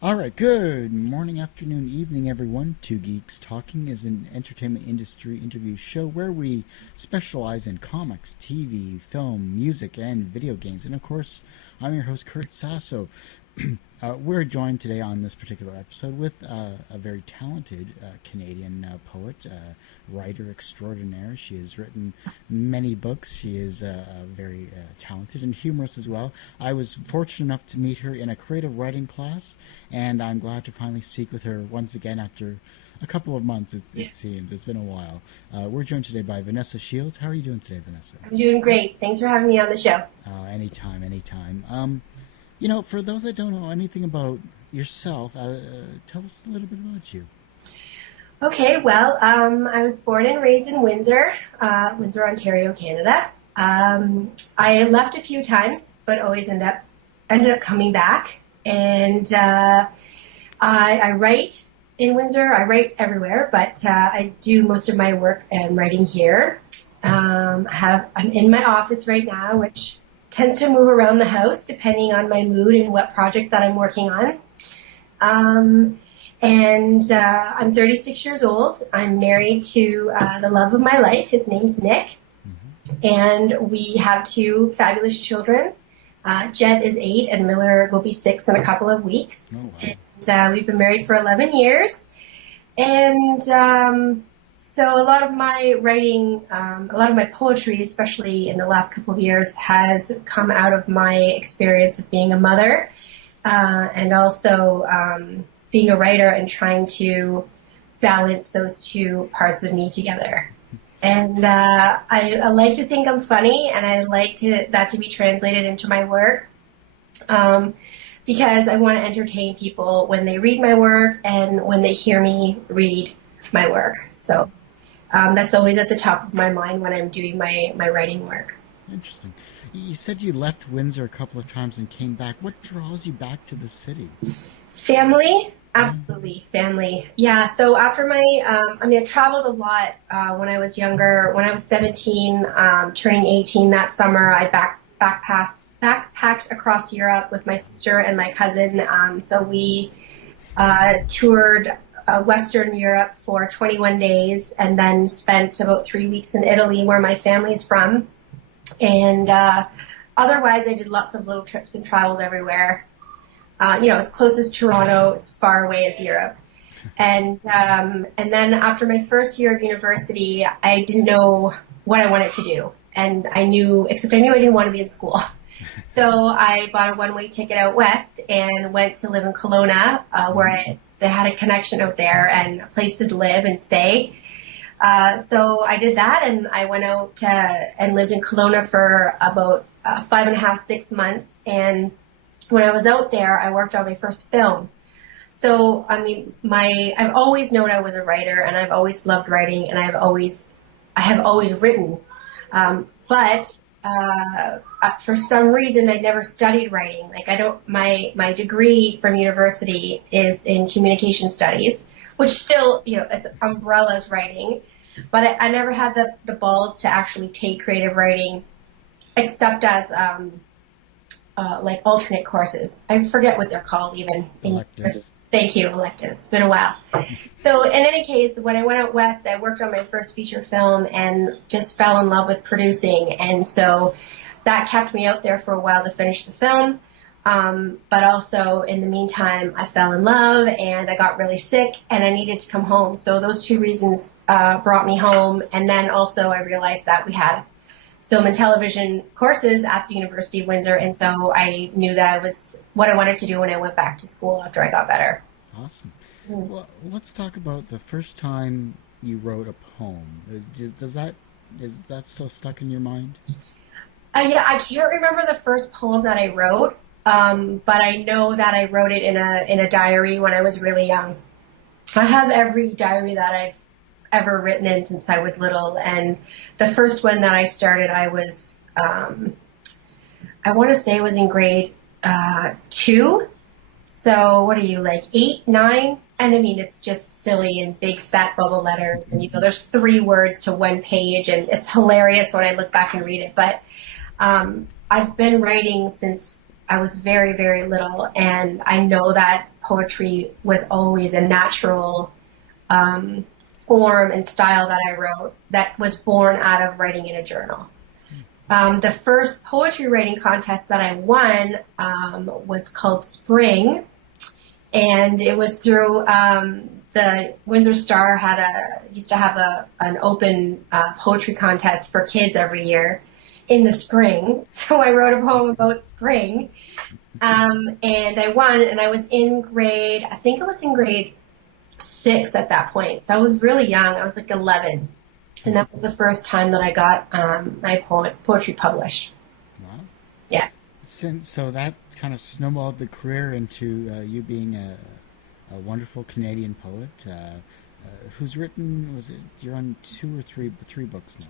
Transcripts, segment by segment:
All right, good morning, afternoon, evening, everyone. Two Geeks Talking is an entertainment industry interview show where we specialize in comics, TV, film, music, and video games. And of course, I'm your host, Kurt Sasso. We're joined today on this particular episode with a very talented Canadian poet, writer extraordinaire. She has written many books. She is very talented and humorous as well. I was fortunate enough to meet her in a creative writing class, and I'm glad to finally speak with her once again after a couple of months, it seems. It's been a while. We're joined today by Vanessa Shields. How are you doing today, Vanessa? I'm doing great. Thanks for having me on the show. Anytime, anytime. For those that don't know anything about yourself, tell us a little bit about you. Okay, well, I was born and raised in Windsor, Ontario, Canada. I left a few times, but always ended up coming back. And I write in Windsor. I write everywhere, but I do most of my work and writing here. I'm in my office right now, which tends to move around the house depending on my mood and what project that I'm working on. I'm 36 years old. I'm married to the love of my life. His name's Nick. Mm-hmm. And we have two fabulous children. Jet is 8 and Miller will be 6 in a couple of weeks. Oh, wow. And we've been married for 11 years. And so a lot of my writing, a lot of my poetry, especially in the last couple of years, has come out of my experience of being a mother and also being a writer and trying to balance those two parts of me together. And I like to think I'm funny, and I like that to be translated into my work because I want to entertain people when they read my work and when they hear me read my work. So that's always at the top of my mind when I'm doing my writing work. Interesting. You said you left Windsor a couple of times and came back. What draws you back to the city? Family. Absolutely. Family. Yeah. So after I traveled a lot when I was younger. When I was 17, turning 18 that summer, I backpacked across Europe with my sister and my cousin. So we toured Western Europe for 21 days and then spent about 3 weeks in Italy where my family is from. And otherwise, I did lots of little trips and traveled everywhere. As close as Toronto, as far away as Europe. And then after my first year of university, I didn't know what I wanted to do. And I knew I didn't want to be in school. So I bought a one-way ticket out west and went to live in Kelowna, where they had a connection out there and a place to live and stay. So I did that, and I went out and lived in Kelowna for about 5.5, 6 months. And when I was out there, I worked on my first film. So, I've always known I was a writer, and I've always loved writing, and I have always written. But for some reason, I never studied writing. My degree from university is in communication studies, which still, is umbrellas writing. But I never had the balls to actually take creative writing, except as alternate courses. I forget what they're called even. Electives. Thank you, electives. It's been a while. So in any case, when I went out west, I worked on my first feature film and just fell in love with producing. And so that kept me out there for a while to finish the film. But also in the meantime, I fell in love and I got really sick and I needed to come home. So those two reasons brought me home. And then also I realized that we had film and television courses at the University of Windsor, and so I knew that was what I wanted to do when I went back to school after I got better. Awesome. Well, let's talk about the first time you wrote a poem. Is that still stuck in your mind? Yeah, I can't remember the first poem that I wrote, but I know that I wrote it in a diary when I was really young. I have every diary that I've ever written in since I was little, and the first one that I started, I was I want to say it was in grade 2. So what are you, like 8, 9? And it's just silly and big fat bubble letters, and there's 3 words to 1 page, and it's hilarious when I look back and read it. But I've been writing since I was very, very little, and I know that poetry was always a natural form and style that I wrote that was born out of writing in a journal. The first poetry writing contest that I won was called Spring, and it was through the Windsor Star used to have an open poetry contest for kids every year in the spring. So I wrote a poem about spring, and I won. And I was in I think I was in grade 6 at that point. So I was really young. I was like 11. And that was the first time that I got my poetry published. Wow. Yeah. So that kind of snowballed the career into you being a wonderful Canadian poet who's written, you're on 2 or 3 books now?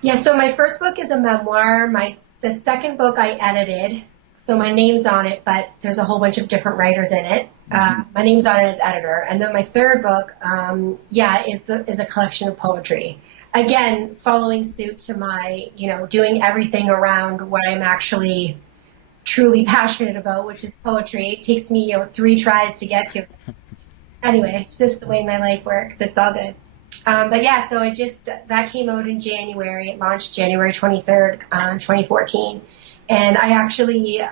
Yeah, so my first book is a memoir. The second book I edited, so my name's on it, but there's a whole bunch of different writers in it. My name's on it as editor. And then my third book, is a collection of poetry. Again, following suit to my, doing everything around what I'm actually truly passionate about, which is poetry. It takes me 3 tries to get to it. Anyway, it's just the way my life works. It's all good. But yeah, so that came out in January. It launched January 23rd, 2014. And I actually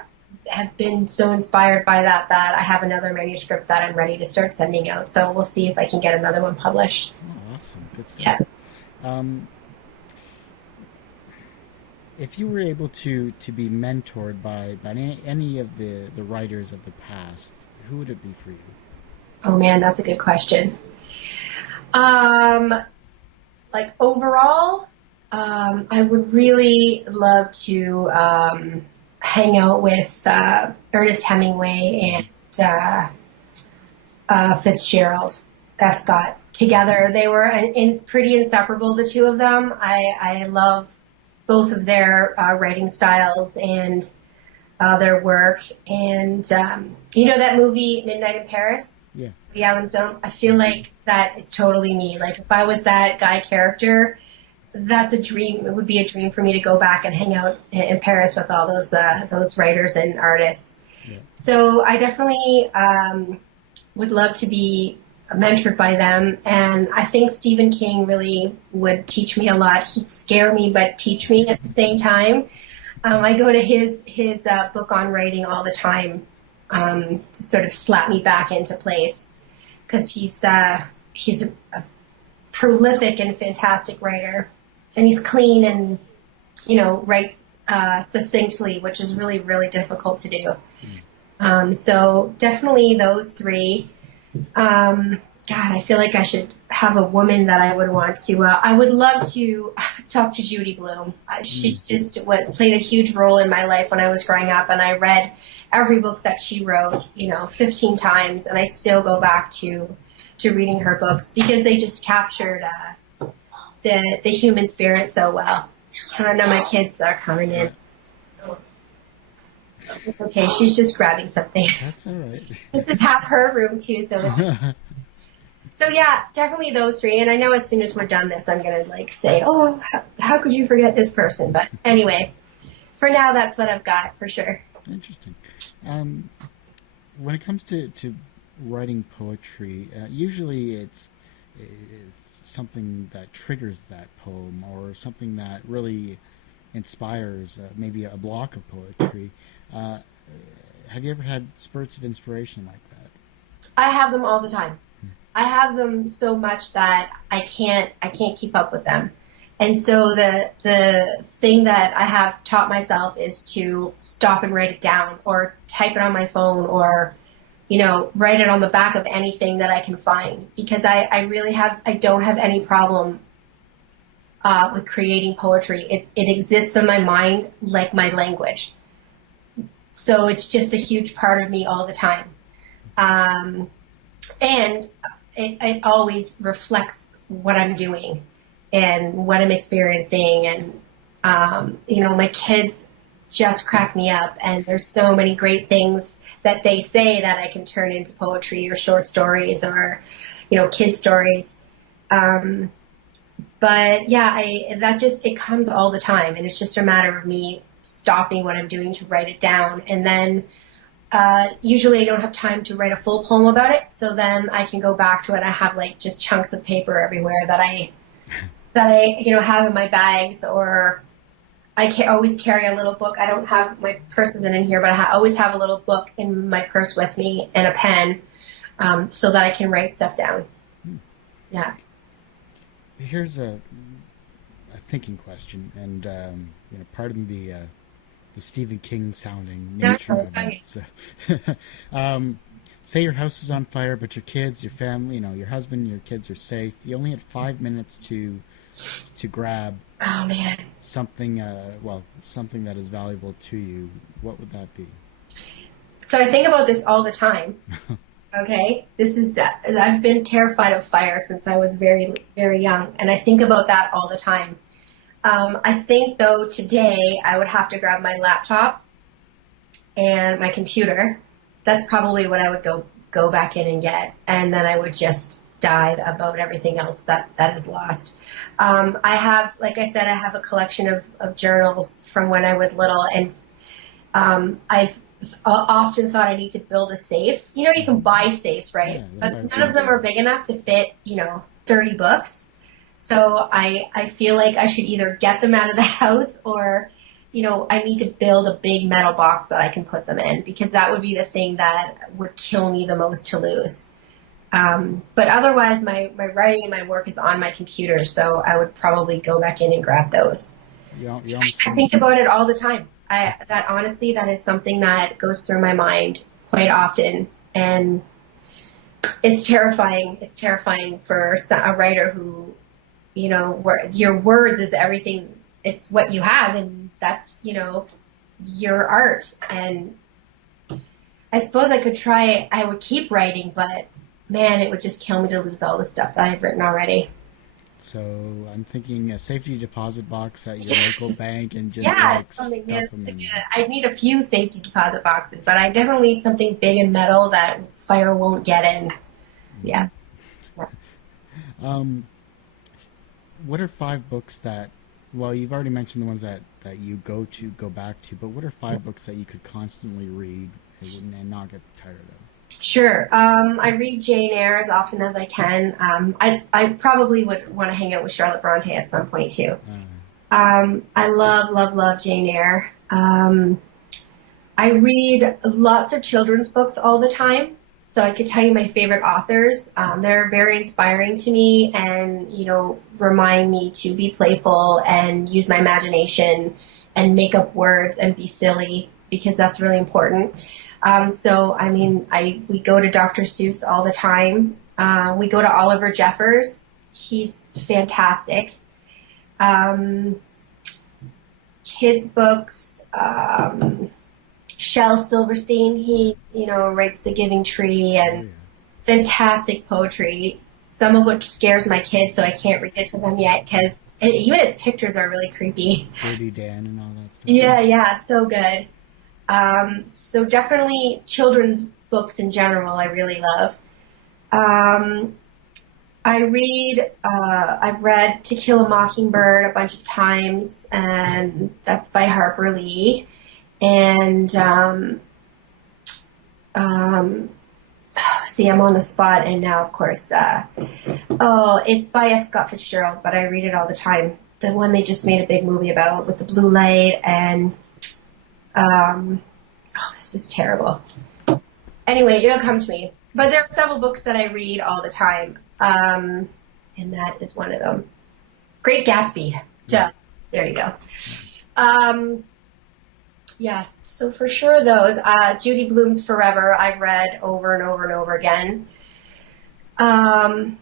have been so inspired by that I have another manuscript that I'm ready to start sending out. So we'll see if I can get another one published. Oh, awesome. Good stuff. Yeah. If you were able to be mentored by any of the writers of the past, who would it be for you? Oh man, that's a good question. Like overall, I would really love to hang out with Ernest Hemingway and Fitzgerald F. Scott. Together, they were pretty inseparable, the two of them. I love both of their writing styles and their work. And that movie Midnight in Paris? Yeah. The Allen film? I feel like that is totally me. Like if I was that guy character, that's a dream. It would be a dream for me to go back and hang out in Paris with all those writers and artists. Yeah. So I definitely would love to be mentored by them. And I think Stephen King really would teach me a lot. He'd scare me, but teach me at the same time. I go to his book on writing all the time to sort of slap me back into place, because he's a prolific and fantastic writer, and he's clean and writes succinctly, which is really, really difficult to do. So definitely those 3. God, I feel like I should have a woman that I would want to. I would love to talk to Judy Blume. She's just played a huge role in my life when I was growing up, and I read every book that she wrote, 15 times, and I still go back to reading her books because they just captured the human spirit so well. And I know my kids are coming in. It's okay, she's just grabbing something. That's all right. This is half her room too, so it's... So yeah, definitely those 3. And I know as soon as we're done this, I'm going to say, oh, how could you forget this person? But anyway, for now, that's what I've got for sure. Interesting. When it comes to writing poetry, usually it's something that triggers that poem or something that really inspires maybe a block of poetry. Have you ever had spurts of inspiration like that? I have them all the time. I have them so much that I can't keep up with them. And so the thing that I have taught myself is to stop and write it down, or type it on my phone, or write it on the back of anything that I can find, because I don't have any problem with creating poetry. It exists in my mind like my language. So it's just a huge part of me all the time. And it always reflects what I'm doing and what I'm experiencing. And, my kids just crack me up, and there's so many great things that they say that I can turn into poetry or short stories or, kid stories. But yeah, it comes all the time, and it's just a matter of me stopping what I'm doing to write it down. And then usually I don't have time to write a full poem about it. So then I can go back to it. I have like just chunks of paper everywhere that I have in my bags, or I can always carry a little book. I don't have my purse isn't in here, but I always have a little book in my purse with me and a pen, so that I can write stuff down. Yeah. Here's a thinking question, and pardon the Stephen King sounding nature of it. So, say your house is on fire, but your kids, your family, your husband, your kids are safe. You only had 5 minutes to grab something, something that is valuable to you. What would that be? So I think about this all the time. Okay, I've been terrified of fire since I was very, very young, and I think about that all the time. I think, though, today I would have to grab my laptop and my computer. That's probably what I would go back in and get, and then I would just die about everything else that is lost. I have, like I said, I have a collection of journals from when I was little, and I've often thought I need to build a safe. You can buy safes, right? Yeah, but none of them are big enough to fit, 30 books. So I feel like I should either get them out of the house, or, I need to build a big metal box that I can put them in, because that would be the thing that would kill me the most to lose. But otherwise, my writing and my work is on my computer, so I would probably go back in and grab those. I think about it all the time. That is something that goes through my mind quite often, and it's terrifying. It's terrifying for a writer who, where your words is everything. It's what you have, and that's, your art. And I suppose I would keep writing, but man, it would just kill me to lose all the stuff that I've written already. So I'm thinking a safety deposit box at your local bank, and just stuff them in. I need a few safety deposit boxes, but I definitely need something big and metal that fire won't get in. Yeah. What are 5 books that, you've already mentioned the ones that you go back to, but what are 5 books that you could constantly read and not get tired of? Sure. I read Jane Eyre as often as I can. I probably would want to hang out with Charlotte Bronte at some point too. I love Jane Eyre. I read lots of children's books all the time, so I could tell you my favorite authors. They're very inspiring to me, and remind me to be playful and use my imagination and make up words and be silly, because that's really important. We go to Dr. Seuss all the time. We go to Oliver Jeffers. He's fantastic. Kids books, Shel Silverstein, he, writes The Giving Tree, and fantastic poetry, some of which scares my kids, so I can't read it to them yet, because even his pictures are really creepy. Dirty Dan and all that stuff. Yeah, so good. So definitely children's books in general I really love. I've read To Kill a Mockingbird a bunch of times, and that's by Harper Lee. And see, I'm on the spot, and now, of course, it's by F. Scott Fitzgerald, but I read it all the time. The one they just made a big movie about with the blue light, and this is terrible. Anyway, it'll come to me. But there are several books that I read all the time, and that is one of them. Great Gatsby. Duh. There you go. Yes, so for sure those. Judy Blume's Forever I've read over and over and over again. But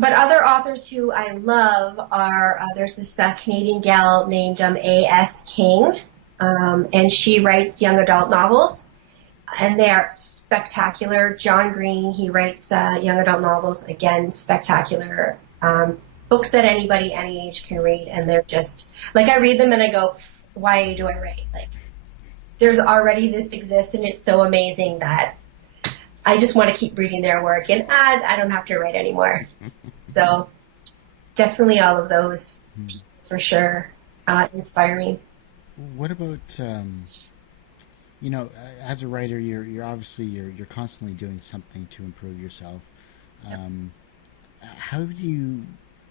other authors who I love are, there's this Canadian gal named A.S. King, and she writes young adult novels, and they are spectacular. John Green, he writes young adult novels, again, spectacular. Books that anybody, any age can read, and they're just, like, I read them and I go, why do I write? Like, there's already this exists, and it's so amazing that I just want to keep reading their work, and I don't have to write anymore. So definitely all of those, for sure, inspire me. what about as a writer, you're obviously you're constantly doing something to improve yourself. Um, how do you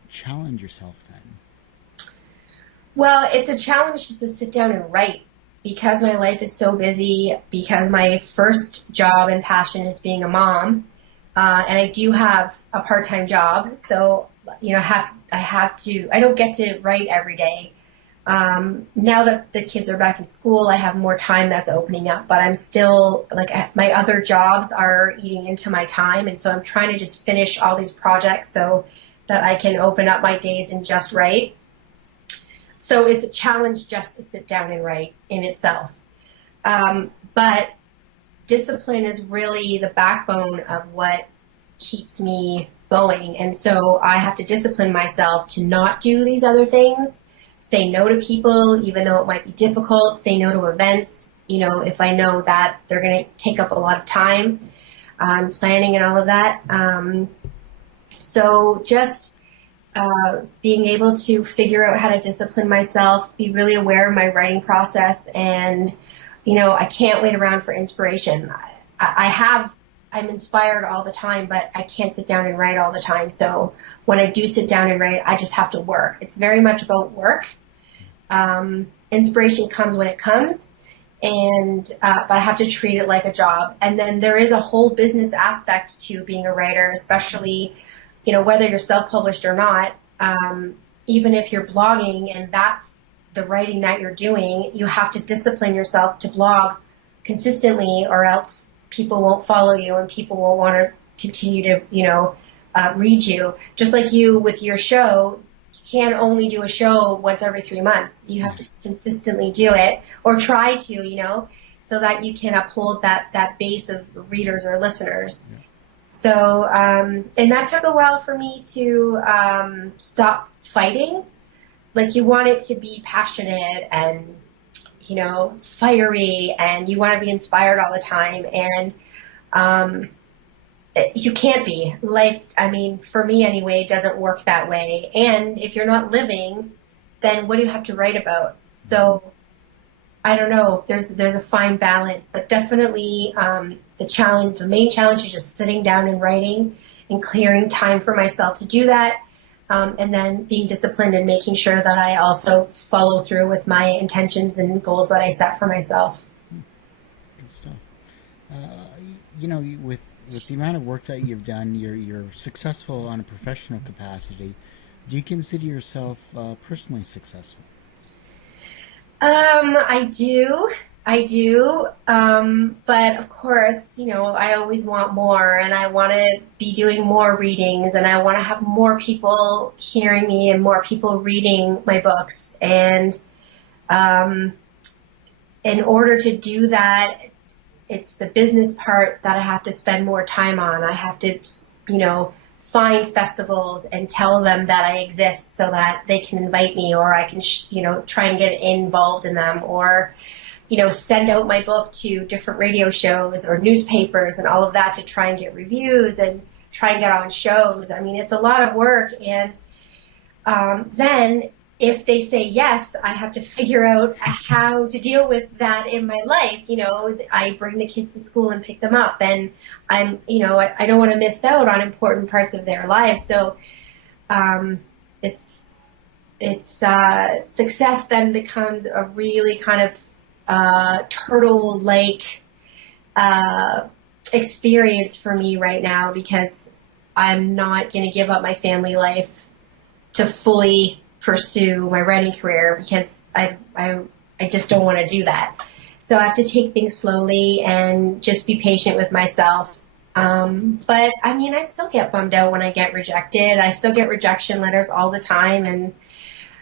challenge yourself then? Well, it's a challenge just to sit down and write because my life is so busy, because my first job and passion is being a mom. And I do have a part-time job. So, I don't get to write every day. Now that the kids are back in school, I have more time that's opening up, but I'm still my other jobs are eating into my time. And so I'm trying to just finish all these projects so that I can open up my days and just write. So it's a challenge just to sit down and write in itself. But discipline is really the backbone of what keeps me going. And so I have to discipline myself to not do these other things, say no to people, even though it might be difficult, say no to events, if I know that they're going to take up a lot of time, planning and all of that. So just being able to figure out how to discipline myself, be really aware of my writing process, and I can't wait around for inspiration. I'm inspired all the time, but I can't sit down and write all the time. So when I do sit down and write, I just have to work. It's very much about work. Inspiration comes when it comes, but I have to treat it like a job. And then there is a whole business aspect to being a writer, especially whether you're self-published or not. Even if you're blogging and that's the writing that you're doing, you have to discipline yourself to blog consistently, or else people won't follow you and people won't want to continue to, read you. Just like you with your show, you can't only do a show once every 3 months. You have to consistently do it, or try to, so that you can uphold that base of readers or listeners. Yeah. So, and that took a while for me to stop fighting. Like, you want it to be passionate and fiery, and you want to be inspired all the time. And you can't be. Life, for me anyway, doesn't work that way. And if you're not living, then what do you have to write about? So I don't know. There's a fine balance, but definitely the main challenge is just sitting down and writing and clearing time for myself to do that. And then being disciplined and making sure that I also follow through with my intentions and goals that I set for myself. Good stuff. With the amount of work that you've done, you're successful on a professional capacity. Do you consider yourself personally successful? I do. But of course, I always want more, and I want to be doing more readings, and I want to have more people hearing me and more people reading my books. And in order to do that, it's the business part that I have to spend more time on. I have to, find festivals and tell them that I exist so that they can invite me, or I can, try and get involved in them, or send out my book to different radio shows or newspapers and all of that to try and get reviews and try and get on shows. It's a lot of work. And then if they say yes, I have to figure out how to deal with that in my life. I bring the kids to school and pick them up, and I don't want to miss out on important parts of their lives. So it's success then becomes a really kind of turtle-like experience for me right now, because I'm not going to give up my family life to fully pursue my writing career, because I just don't want to do that. So I have to take things slowly and just be patient with myself. But I still get bummed out when I get rejected. I still get rejection letters all the time, and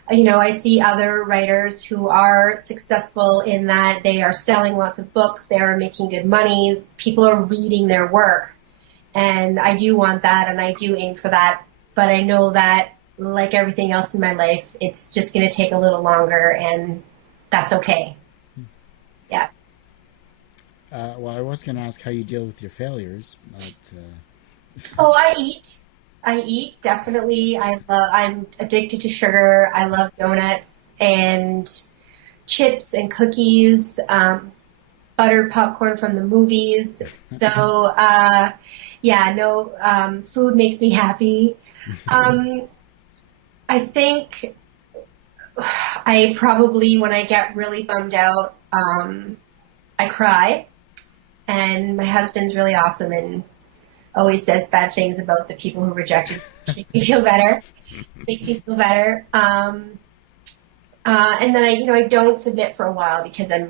I see other writers who are successful in that they are selling lots of books, they are making good money, people are reading their work, and I do want that, and I do aim for that, but I know that, like everything else in my life, it's just going to take a little longer, and that's okay. Yeah. Well, I was going to ask how you deal with your failures, but... Oh, I eat, definitely. I'm addicted to sugar. I love donuts, and chips and cookies, buttered popcorn from the movies. So, food makes me happy. I think I probably, when I get really bummed out, I cry. And my husband's really awesome and always says bad things about the people who rejected me, which makes me feel better. Makes me feel better. And then I don't submit for a while because I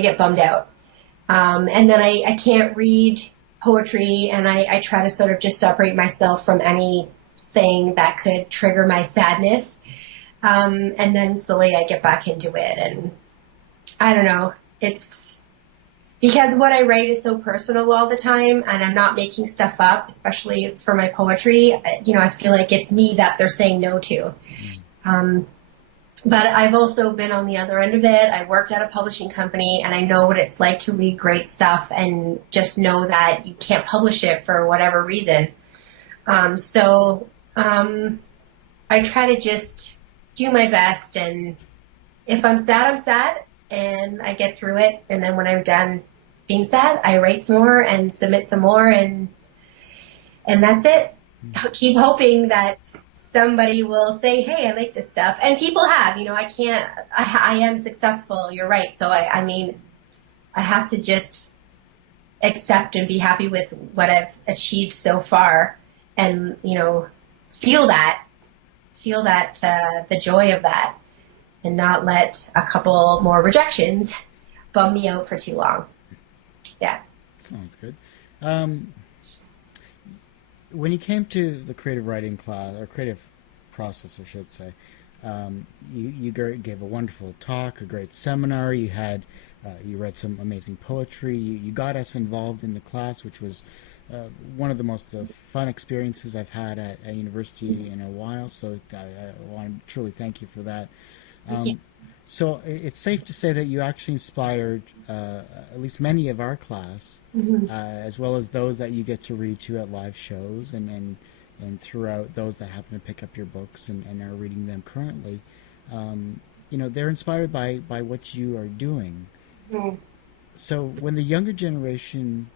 get bummed out. And then I can't read poetry, and I try to sort of just separate myself from anything that could trigger my sadness. And then slowly I get back into it. And I don't know, it's because what I write is so personal all the time, and I'm not making stuff up, especially for my poetry. I feel like it's me that they're saying no to. But I've also been on the other end of it. I worked at a publishing company, and I know what it's like to read great stuff and just know that you can't publish it for whatever reason. So I try to just do my best, and if I'm sad, I'm sad, and I get through it. And then when I'm done being sad, I write some more and submit some more, and that's it. I'll keep hoping that somebody will say, hey, I like this stuff. And people have, I am successful. You're right. So I have to just accept and be happy with what I've achieved so far, and, feel the joy of that, and not let a couple more rejections bum me out for too long. Yeah. Sounds good. When you came to the creative writing class, or creative process, I should say, you gave a wonderful talk, a great seminar. You had, you read some amazing poetry. You got us involved in the class, which was one of the most fun experiences I've had at university in a while. So I want to truly thank you for that. Thank you. So it's safe to say that you actually inspired at least many of our class, as well as those that you get to read to at live shows, and throughout those that happen to pick up your books and are reading them currently. They're inspired by what you are doing. So when the younger generation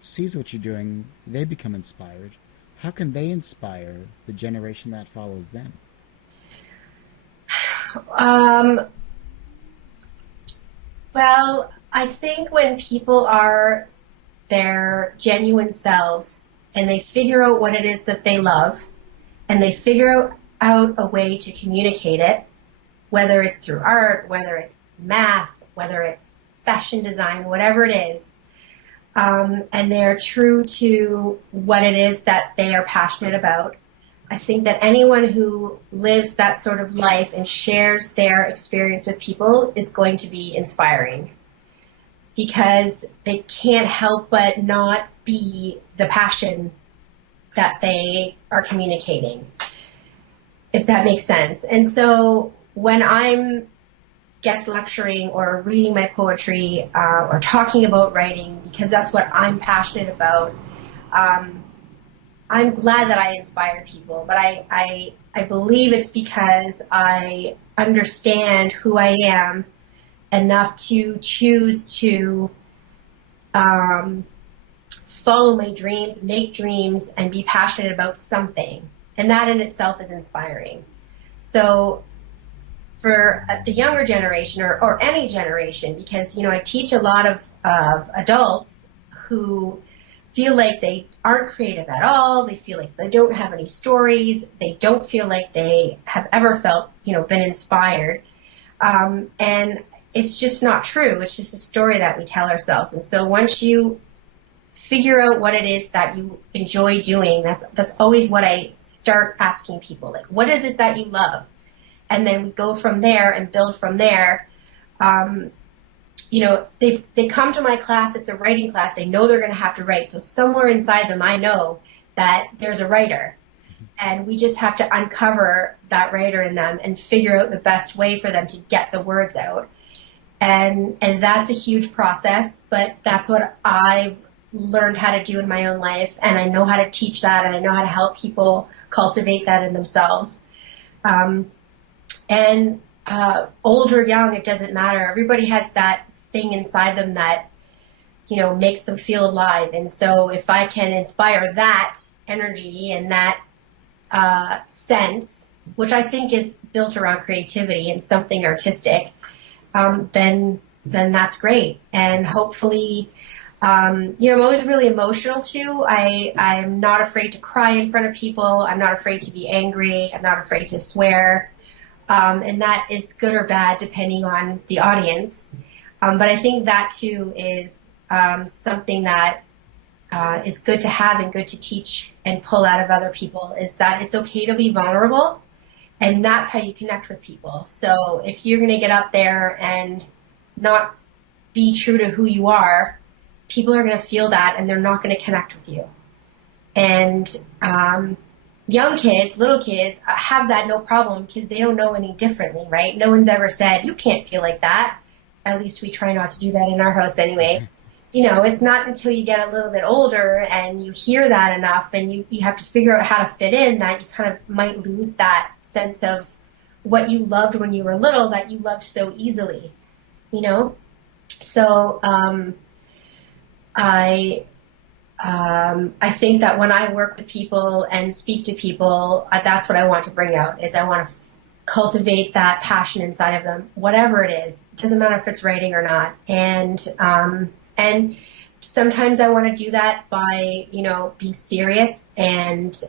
sees what you're doing, they become inspired. How can they inspire the generation that follows them? Well, I think when people are their genuine selves, and they figure out what it is that they love, and they figure out a way to communicate it, whether it's through art, whether it's math, whether it's fashion design, whatever it is, and they're true to what it is that they are passionate about, I think that anyone who lives that sort of life and shares their experience with people is going to be inspiring, because they can't help but not be the passion that they are communicating, if that makes sense. And so when I'm guest lecturing or reading my poetry or talking about writing, because that's what I'm passionate about, I'm glad that I inspire people, but I believe it's because I understand who I am enough to choose to follow my dreams, make dreams, and be passionate about something. And that in itself is inspiring. So for the younger generation, or any generation, because, I teach a lot of adults who feel like they aren't creative at all. They feel like they don't have any stories. They don't feel like they have ever felt, been inspired. And it's just not true. It's just a story that we tell ourselves. And so once you figure out what it is that you enjoy doing, that's always what I start asking people. Like, what is it that you love? And then we go from there and build from there. They come to my class, it's a writing class, they know they're going to have to write. So somewhere inside them, I know that there's a writer. And we just have to uncover that writer in them and figure out the best way for them to get the words out. And that's a huge process, but that's what I've learned how to do in my own life. And I know how to teach that, and I know how to help people cultivate that in themselves. And old or young, it doesn't matter. Everybody has that thing inside them that, makes them feel alive. And so if I can inspire that energy and that sense, which I think is built around creativity and something artistic, then that's great. And hopefully, I'm always really emotional too. I'm not afraid to cry in front of people. I'm not afraid to be angry. I'm not afraid to swear. And that is good or bad depending on the audience. But I think that too is something that is good to have and good to teach and pull out of other people, is that it's okay to be vulnerable, and that's how you connect with people. So if you're going to get up there and not be true to who you are, people are going to feel that and they're not going to connect with you. And young kids, little kids have that no problem because they don't know any differently, right? No one's ever said, you can't feel like that. At least we try not to do that in our house anyway. It's not until you get a little bit older and you hear that enough and you have to figure out how to fit in that you kind of might lose that sense of what you loved when you were little that you loved so easily, So I think that when I work with people and speak to people, that's what I want to bring out, is I want to cultivate that passion inside of them, whatever it is. It doesn't matter if it's writing or not. And sometimes I want to do that by, being serious and,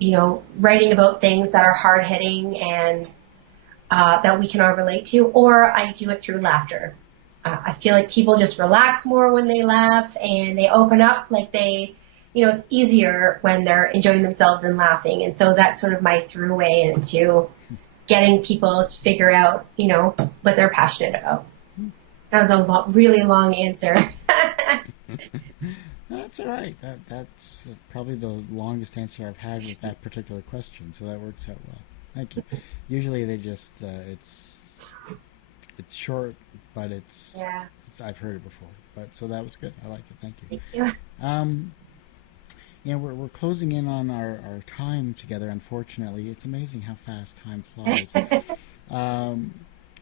writing about things that are hard hitting and that we can all relate to, or I do it through laughter. I feel like people just relax more when they laugh and they open up, like it's easier when they're enjoying themselves and laughing. And so that's sort of my throughway into getting people to figure out, what they're passionate about. That was a really long answer. That's all right. That's probably the longest answer I've had with that particular question, so that works out well. Thank you. Usually they just, it's short, but it's I've heard it before. But so that was good. I like it. Thank you. Thank you. We're closing in on our time together. Unfortunately, it's amazing how fast time flies.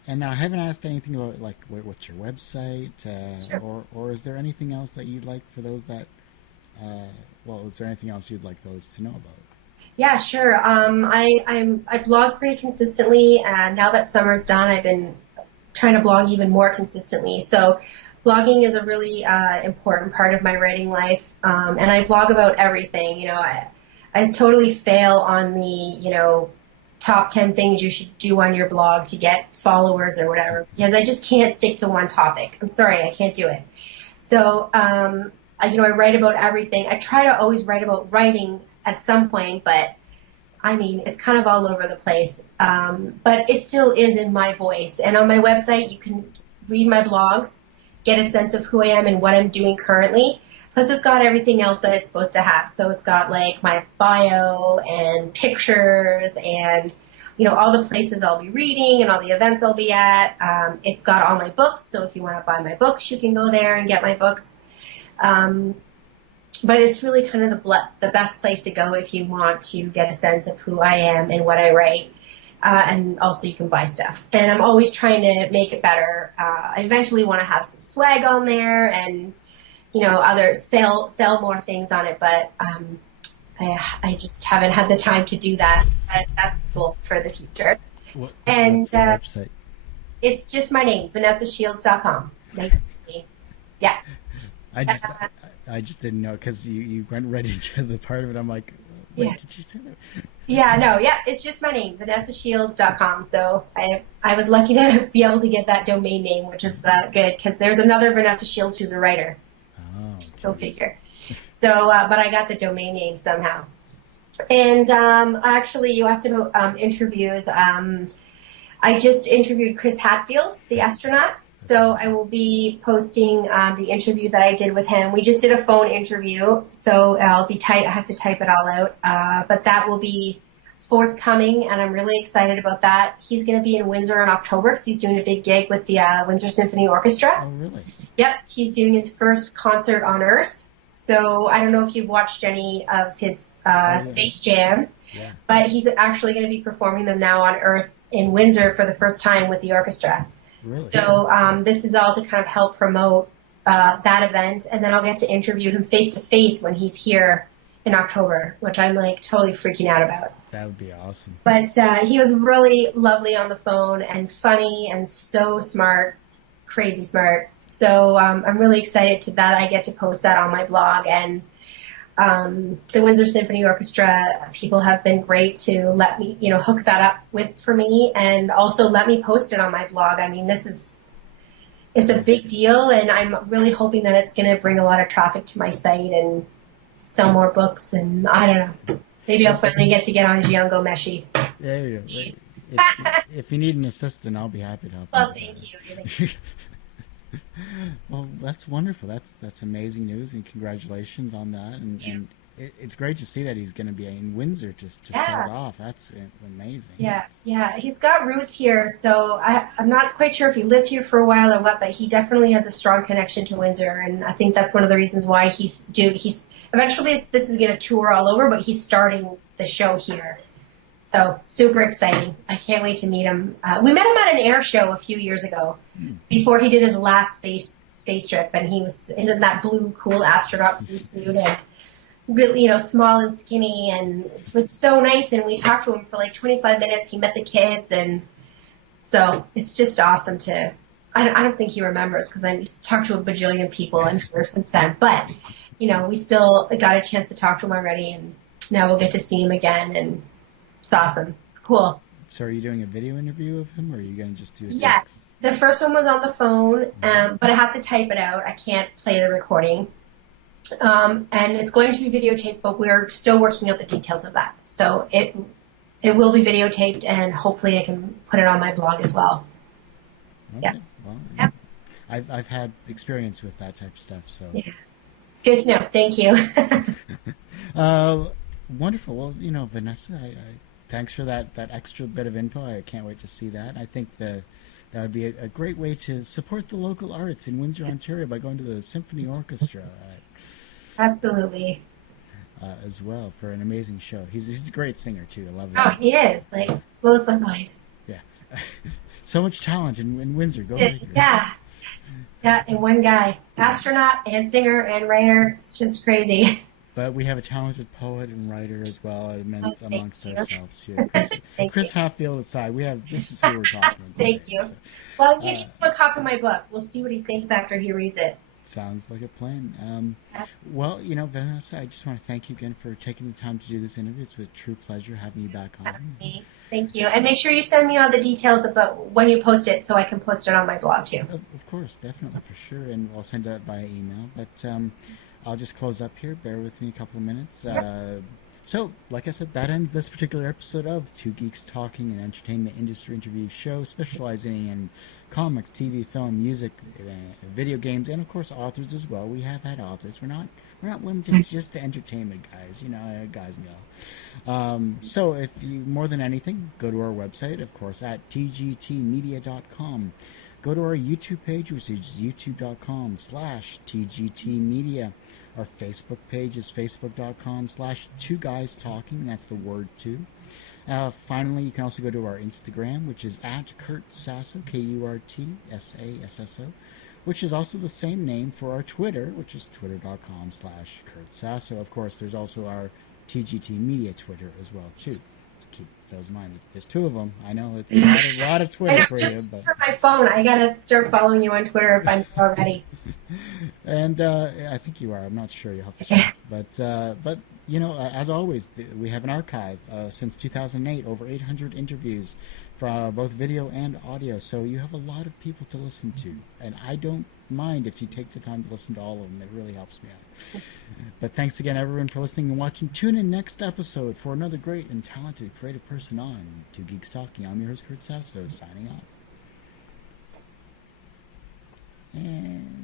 And now I haven't asked anything about what's your website, Sure. or is there anything else that you'd like for those that, is there anything else you'd like those to know about? Yeah, sure. I blog pretty consistently, and now that summer's done, I've been trying to blog even more consistently. So blogging is a really important part of my writing life, and I blog about everything. I totally fail on the, top 10 things you should do on your blog to get followers or whatever, because I just can't stick to one topic. I'm sorry, I can't do it. So, I write about everything. I try to always write about writing at some point, but it's kind of all over the place. But it still is in my voice. And on my website, you can read my blogs, get a sense of who I am and what I'm doing currently. Plus, it's got everything else that it's supposed to have. So it's got my bio and pictures and, all the places I'll be reading and all the events I'll be at. It's got all my books. So if you want to buy my books, you can go there and get my books. But it's really kind of the best place to go if you want to get a sense of who I am and what I write. And also you can buy stuff. And I'm always trying to make it better. I eventually want to have some swag on there and, other sell more things on it, but I just haven't had the time to do that. But that's the goal for the future. What's the website? It's just my name, vanessashields.com. Nice and easy. Yeah. I just didn't know because you went right into the part of it. I'm like, wait, Yeah. did you say that? It's just my name, vanessashields.com. So I was lucky to be able to get that domain name, which is good because there's another Vanessa Shields who's a writer. Oh, Go figure. So, but I got the domain name somehow. And actually, you asked about interviews. I just interviewed Chris Hadfield, the astronaut. So I will be posting the interview that I did with him. We just did a phone interview, so I have to type it all out. But that will be forthcoming, and I'm really excited about that. He's going to be in Windsor in October because he's doing a big gig with the Windsor Symphony Orchestra. Oh, really? Yep, he's doing his first concert on Earth. So I don't know if you've watched any of his Space Jams, Yeah. but he's actually going to be performing them now on Earth in Windsor for the first time with the orchestra. Really? So this is all to kind of help promote that event, and then I'll get to interview him face to face when he's here in October, which I'm like totally freaking out about. That would be awesome. But he was really lovely on the phone and funny and so smart, crazy smart. So I'm really excited that I get to post that on my blog. And the Windsor Symphony Orchestra people have been great to let me, hook that up for me, and also let me post it on my blog. I mean, it's a big deal, and I'm really hoping that it's going to bring a lot of traffic to my site and sell more books. And I don't know, maybe I'll finally get to get on Giango Meshi. There you go. If you need an assistant, I'll be happy to help. Well, thank you. Well, that's wonderful. That's amazing news, and congratulations on that. And it's great to see that he's going to be in Windsor to start off. That's amazing. Yeah. He's got roots here, so I'm not quite sure if he lived here for a while or what, but he definitely has a strong connection to Windsor, and I think that's one of the reasons why he's eventually this is going to tour all over, but he's starting the show here. So super exciting. I can't wait to meet him. We met him at an air show a few years ago before he did his last space trip, and he was in that blue, cool astronaut blue suit and really, small and skinny, and it's so nice. And we talked to him for like 25 minutes. He met the kids, and so it's just awesome to, I don't think he remembers because I just talked to a bajillion people, I'm sure, since then. But, we still got a chance to talk to him already, and now we'll get to see him again, and it's awesome. It's cool. So are you doing a video interview of him, or are you going to just do it? Yes. The first one was on the phone, but I have to type it out. I can't play the recording. And it's going to be videotaped, but we're still working out the details of that. So it will be videotaped, and hopefully I can put it on my blog as well. Okay. Well, I've had experience with that type of stuff. So yeah. Good to know. Thank you. Wonderful. Well, Vanessa, thanks for that extra bit of info. I can't wait to see that. I think that would be a great way to support the local arts in Windsor, Ontario by going to the Symphony Orchestra. Absolutely. As well, for an amazing show. He's a great singer, too. I love it. Oh, he is. Like, blows my mind. Yeah. So much talent in Windsor. Go ahead. Yeah. Yeah, and one guy. Astronaut and singer and writer. It's just crazy. But we have a talented poet and writer as well amongst ourselves here. Chris Hadfield aside, this is who we're talking about. Thank you. So, well, you give him a copy of my book. We'll see what he thinks after he reads it. Sounds like a plan. Well, Vanessa, I just want to thank you again for taking the time to do this interview. It's a true pleasure having you back on. Thank you. And make sure you send me all the details about when you post it so I can post it on my blog too. Of course, definitely, for sure. And I'll send it via email. But I'll just close up here. Bear with me a couple of minutes. Yep. So, like I said, that ends this particular episode of Two Geeks Talking, an entertainment industry interview show specializing in comics, TV, film, music, video games, and of course authors as well. We have had authors. We're not limited just to entertainment, guys. Guys and gals. So, if you more than anything, go to our website, of course, at tgtmedia.com. Go to our YouTube page, which is youtube.com/tgtmedia. Our Facebook page is facebook.com/2guystalking. That's the word two. Finally, you can also go to our Instagram, which is at Kurt Sasso, KurtSasso, which is also the same name for our Twitter, which is twitter.com/Kurt Sasso. Of course, there's also our TGT Media Twitter as well, too. Keep those in mind. There's two of them. I know it's a lot of Twitter for you. But for my phone, I gotta start following you on Twitter if I'm not already. And I think you are. I'm not sure. You'll have to check. But as always, we have an archive since 2008, over 800 interviews for both video and audio. So you have a lot of people to listen to, and I don't mind if you take the time to listen to all of them. It really helps me out. But thanks again, everyone, for listening and watching. Tune in next episode for another great and talented creative person on Two Geeks Talking. I'm your host, Kurt Sasso, signing off. And